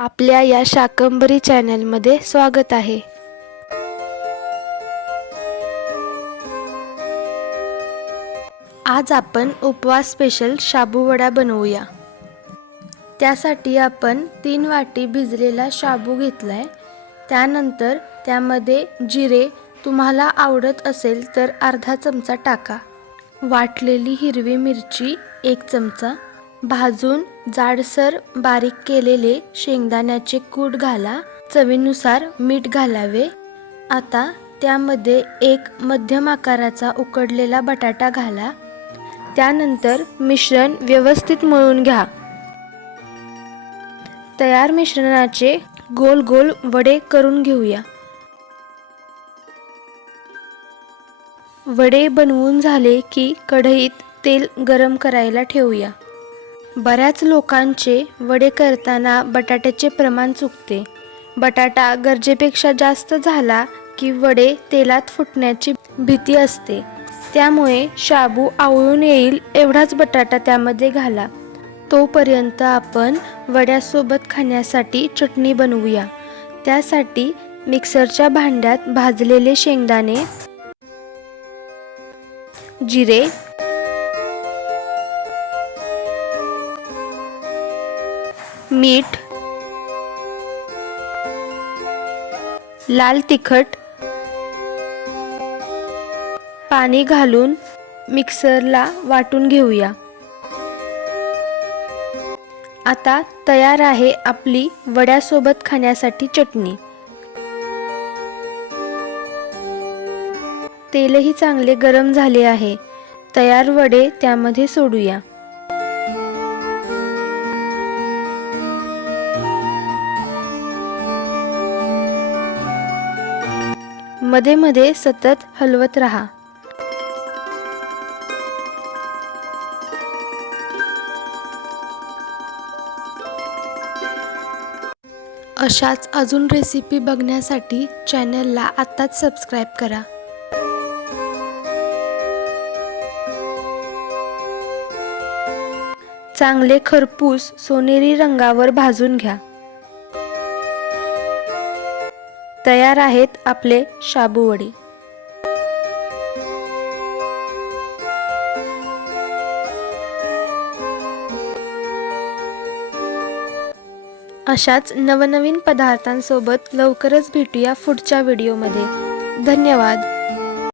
आपल्या या शाकंबरी चॅनलमध्ये स्वागत आहे. आज आपण उपवास स्पेशल शाबूवडा बनवूया. त्यासाठी आपण तीन वाटी भिजलेला शाबू घेतलाय. त्यानंतर त्यामध्ये जिरे तुम्हाला आवडत असेल तर अर्धा चमचा टाका. वाटलेली हिरवी मिरची एक चमचा. भाजून जाडसर बारीक केलेले शेंगदाण्याचे कूट घाला. चवीनुसार मीठ घालावे. आता त्यामध्ये एक मध्यम आकाराचा उकडलेला बटाटा घाला. त्यानंतर मिश्रण व्यवस्थित मळून घ्या. तयार मिश्रणाचे गोल गोल वडे करून घेऊया. वडे बनवून झाले की कढईत तेल गरम करायला ठेवूया. बऱ्याच लोकांचे वडे करताना बटाट्याचे प्रमाण चुकते. बटाटा गरजेपेक्षा जास्त झाला की वडे तेलात फुटण्याची भीती असते. त्यामुळे शाबू आवळून येईल एवढाच बटाटा त्यामध्ये घाला. तोपर्यंत आपण वड्यासोबत खाण्यासाठी चटणी बनवूया. त्यासाठी मिक्सरच्या भांड्यात भाजलेले शेंगदाणे जिरे मीठ लाल तिखट पाणी घालून मिक्सरला वाटून घेऊया. आता तयार आहे आपली वड्यासोबत खाण्यासाठी चटणी. तेलही चांगले गरम झाले आहे. तयार वडे त्यामध्ये सोडूया. मध्ये मध्ये सतत हलवत राहा. अशाच अजून रेसिपी बघण्यासाठी चॅनलला आत्ताच सबस्क्राईब करा. चांगले खरपूस सोनेरी रंगावर भाजून घ्या. तयार आहेत आपले शाबू वडे. अशाच नवनवीन पदार्थांसोबत लवकरच भेटूया पुढच्या व्हिडिओमध्ये. धन्यवाद.